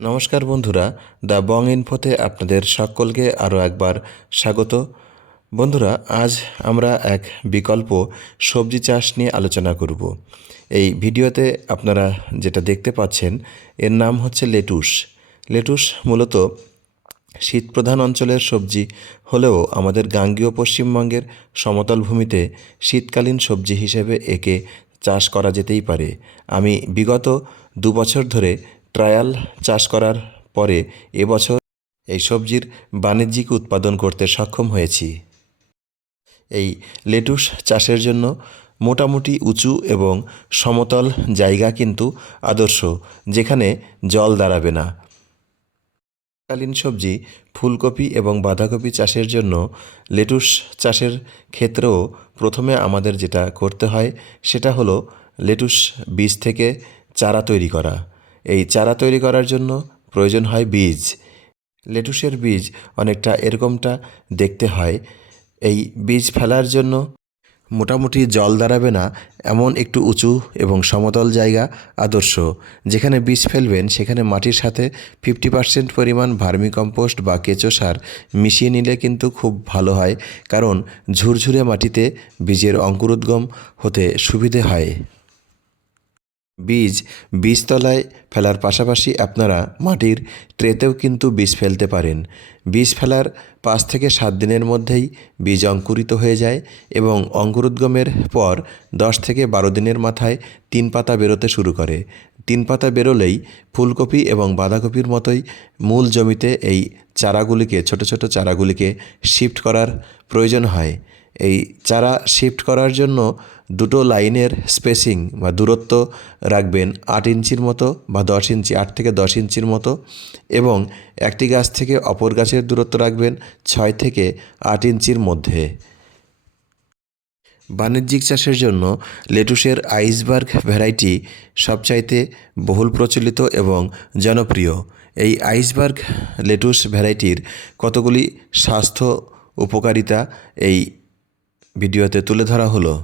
নমস্কার বন্ধুরা, the Bong ইনফোতে আপনাদের সকলকে আরও একবার স্বাগত। বন্ধুরা, আজ আমরা এক বিকল্প সবজি চাষ নিয়ে আলোচনা করব। এই ভিডিওতে আপনারা যেটা দেখতে পাচ্ছেন এর নাম হচ্ছে লেটুস। লেটুস মূলত শীতপ্রধান অঞ্চলের সবজি হলেও আমাদের গাঙ্গেয় পশ্চিমবঙ্গের সমতল ভূমিতে শীতকালীন সবজি হিসেবে একে চাষ করা যেতেই পারে। আমি বিগত 2 বছর ধরে ট্রায়াল চাষ করার পরে এবছর এই সবজির বাণিজ্যিক উৎপাদন করতে সক্ষম হয়েছি। এই লেটুস চাষের জন্য মোটামুটি উঁচু এবং সমতল জায়গা কিন্তু আদর্শ, যেখানে জল দাঁড়াবে না। কালীন সবজি ফুলকপি এবং বাঁধাকপি চাষের জন্য লেটুস চাষের ক্ষেত্রেও প্রথমে আমাদের যেটা করতে হয় সেটা হলো লেটুস বীজ থেকে চারা তৈরি করা। এই চারা তৈরি করার জন্য প্রয়োজন হয় বীজ। লেটুসের বীজ অনেকটা এরকমটা দেখতে হয়। এই বীজ ফেলার জন্য মোটামুটি জল দাঁড়াবে না এমন একটু উঁচু এবং সমতল জায়গা আদর্শ। যেখানে বীজ ফেলবেন সেখানে মাটির সাথে 50% পরিমাণ ভার্মিকম্পোস্ট বা কেঁচো সার মিশিয়ে নিলে কিন্তু খুব ভালো হয়, কারণ ঝুরঝুরে মাটিতে বীজের অঙ্কুরোদ্গম হতে সুবিধে হয়। বীজতলায় ফেলার পাশাপাশি আপনারা মাটির ট্রেতেও কিন্তু বীজ ফেলতে পারেন। বীজ ফেলার 5 থেকে 7 দিনের মধ্যেই বীজ অঙ্কুরিত হয়ে যায় এবং অঙ্কুরোদ্গমের পর 10 থেকে 12 দিনের মাথায় 3 পাতা বেরোতে শুরু করে। 3 পাতা বেরোলেই ফুলকপি এবং বাঁধাকপির মতোই মূল জমিতে এই চারাগুলিকে, ছোট ছোট চারাগুলিকে শিফট করার প্রয়োজন হয়। এই চারা শিফট করার জন্য দুটো লাইনের স্পেসিং বা দূরত্ব রাখবেন 8 ইঞ্চির মতো বা 10 ইঞ্চি, 8 থেকে 10 ইঞ্চির মতো, এবং একটি গাছ থেকে অপর গাছের দূরত্ব রাখবেন 6 থেকে 8 ইঞ্চির মধ্যে। বাণিজ্যিক চাষের জন্য লেটুসের আইসবার্গ ভ্যারাইটি সবচাইতে বহুল প্রচলিত এবং জনপ্রিয়। এই আইসবার্গ লেটুস ভ্যারাইটির কতগুলি স্বাস্থ্য উপকারিতা এই ভিডিওতে তুলে ধরা হলো।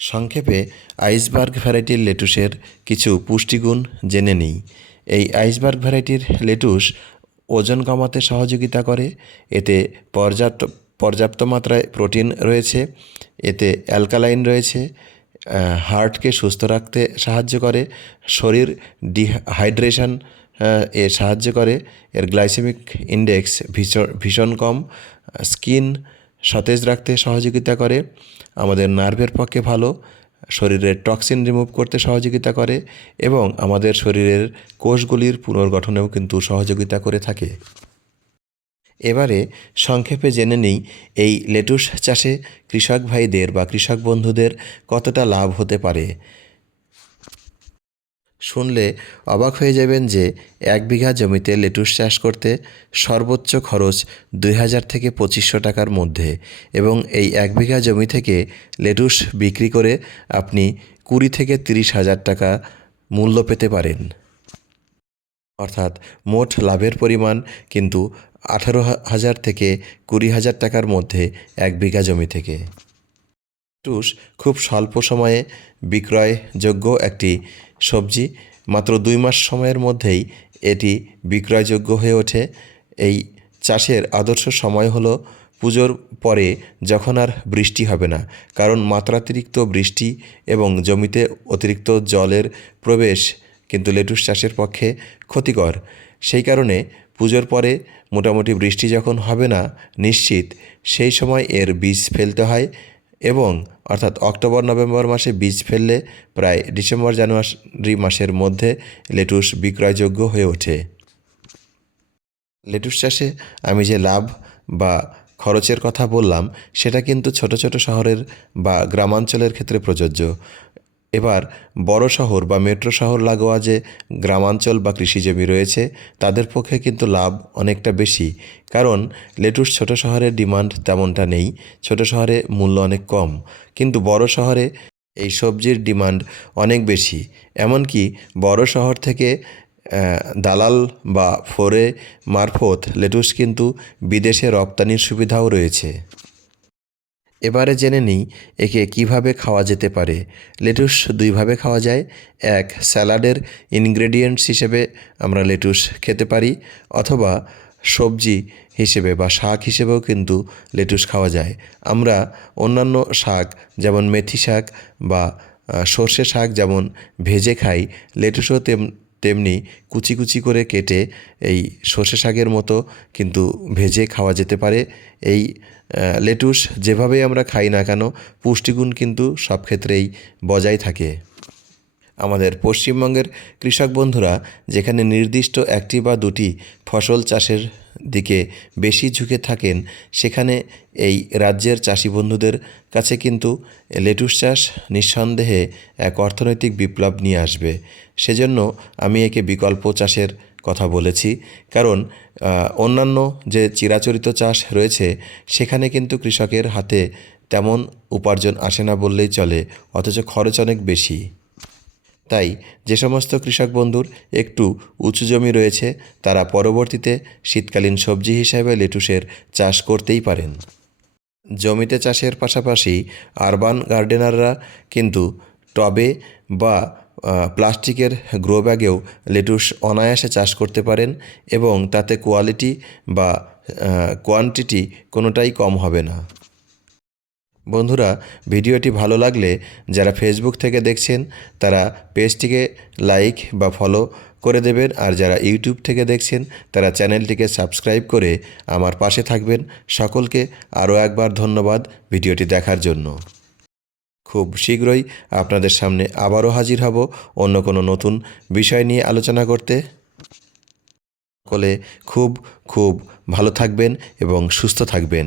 সংক্ষেপে আইসবার্গ ভ্যারাইটির লেটুসের কিছু পুষ্টিগুণ জেনে নিই। এই আইসবার্গ ভ্যারাইটির লেটুস ওজন কমাতে সহযোগিতা করে। এতে পর্যাপ্ত মাত্রায় প্রোটিন রয়েছে, এতে অ্যালকালাইন রয়েছে, হার্টকে সুস্থ রাখতে সাহায্য করে, শরীর ডিহাইড্রেশন এ সাহায্য করে, এর গ্লাইসেমিক ইন্ডেক্স ভীষণ কম, স্কিন সতেজ রাখতে সহযোগিতা করে, আমাদের নার্ভের পক্ষে ভালো, শরীরের টক্সিন রিমুভ করতে সহযোগিতা করে এবং আমাদের শরীরের কোষগুলির পুনর্গঠনেও কিন্তু সহযোগিতা করে থাকে। এবারে সংক্ষেপে জেনে নিই এই লেটুস চাষে কৃষক ভাইদের বা কৃষক বন্ধুদের কতটা লাভ হতে পারে। শুনলে অবাক হয়ে যাবেন যে 1 বিঘা জমিতে লেটুস চাষ করতে সর্বোচ্চ খরচ 2000 থেকে 2500 টাকার মধ্যে, এবং এই 1 বিঘা জমি থেকে লেটুস বিক্রি করে আপনি 20 থেকে 30,000 টাকা মূল্য পেতে পারেন। অর্থাৎ মোট লাভের পরিমাণ কিন্তু 18,000 থেকে 20,000 টাকার মধ্যে 1 বিঘা জমি থেকে। লেটুস খুব স্বল্প সময়ে বিক্রয়যোগ্য একটি সবজি। মাত্র 2 মাস সময়ের মধ্যেই এটি বিক্রয়যোগ্য হয়ে ওঠে। এই চাষের আদর্শ সময় হলো পুজোর পরে, যখন আর বৃষ্টি হবে না, কারণ মাত্রাতিরিক্ত বৃষ্টি এবং জমিতে অতিরিক্ত জলের প্রবেশ কিন্তু লেটুস চাষের পক্ষে ক্ষতিকর। সেই কারণে পুজোর পরে মোটামুটি বৃষ্টি যখন হবে না নিশ্চিত, সেই সময় এর বীজ ফেলতে হয়, এবং অর্থাৎ অক্টোবর নভেম্বর মাসে বীজ ফেললে প্রায় ডিসেম্বর জানুয়ারি মাসের মধ্যে লেটুস বিক্রয়যোগ্য হয়ে ওঠে। লেটুস চাষে আমি যে লাভ বা খরচের কথা বললাম সেটা কিন্তু ছোট ছোট শহরের বা গ্রামাঞ্চলের ক্ষেত্রে প্রযোজ্য। এবার বড় শহর বা মেট্রো শহর লাগোয়া যে গ্রামাঞ্চল বা কৃষিজমি রয়েছে তাদের পক্ষে কিন্তু লাভ অনেকটা বেশি, কারণ লেটুস ছোট শহরের ডিমান্ড তেমনটা নেই, ছোট শহরে মূল্য অনেক কম, কিন্তু বড় শহরে এই সবজির ডিমান্ড অনেক বেশি। এমনকি বড় শহর থেকে দালাল বা ফোরে মারফত লেটুস কিন্তু বিদেশে রপ্তানির সুবিধাও রয়েছে। এবারে জেনে নিই একে কিভাবে খাওয়া যেতে পারে। লেটুস দুইভাবে খাওয়া যায়। এক, স্যালাডের ইনগ্রেডিয়েন্টস হিসেবে আমরা লেটুস খেতে পারি, অথবা সবজি হিসেবে বা শাক হিসেবেও কিন্তু লেটুস খাওয়া যায়। আমরা অন্যান্য শাক যেমন মেথি শাক বা সর্ষে শাক যেমন ভেজে খাই, লেটুসও তেমনি কুচি কুচি করে কেটে এই সর্ষে শাকের মতো কিন্তু ভেজে খাওয়া যেতে পারে। এই লেটুস যেভাবেই আমরা খাই না কেন, পুষ্টিগুণ কিন্তু সব ক্ষেত্রেই বজায় থাকে। আমাদের পশ্চিমবঙ্গের কৃষক বন্ধুরা যেখানে নির্দিষ্ট একটি বা দুটি ফসল চাষের দিকে বেশি ঝুঁকে থাকেন, সেখানে এই রাজ্যের চাষি বন্ধুদের কাছে কিন্তু লেটুস চাষ নিঃসন্দেহে এক অর্থনৈতিক বিপ্লব নিয়ে আসবে। সেজন্য আমি একে বিকল্প চাষের কথা বলেছি, কারণ অন্যান্য যে চিরাচরিত চাষ রয়েছে সেখানে কিন্তু কৃষকের হাতে তেমন উপার্জন আসে না বললেই চলে, অথচ খরচ অনেক বেশি। তাই যে সমস্ত কৃষক বন্ধুর একটু উঁচু জমি রয়েছে তারা পরবর্তীতে শীতকালীন সবজি হিসাবে লেটুসের চাষ করতেই পারেন। জমিতে চাষের পাশাপাশি আরবান গার্ডেনাররা কিন্তু টবে বা প্লাস্টিকের গ্রো ব্যাগেও লেটুস অনায়াসে চাষ করতে পারেন এবং তাতে কোয়ালিটি বা কোয়ান্টিটি কোনোটাই কম হবে না। বন্ধুরা, ভিডিওটি ভালো লাগলে যারা ফেসবুক থেকে দেখছেন তারা পেজটিকে লাইক বা ফলো করে দেবেন, আর যারা ইউটিউব থেকে দেখছেন তারা চ্যানেলটিকে সাবস্ক্রাইব করে আমার পাশে থাকবেন। সকলকে আরও একবার ধন্যবাদ ভিডিওটি দেখার জন্য। খুব শীঘ্রই আপনাদের সামনে আবারও হাজির হব অন্য কোনো নতুন বিষয় নিয়ে আলোচনা করতে। সকলে খুব খুব ভালো থাকবেন এবং সুস্থ থাকবেন।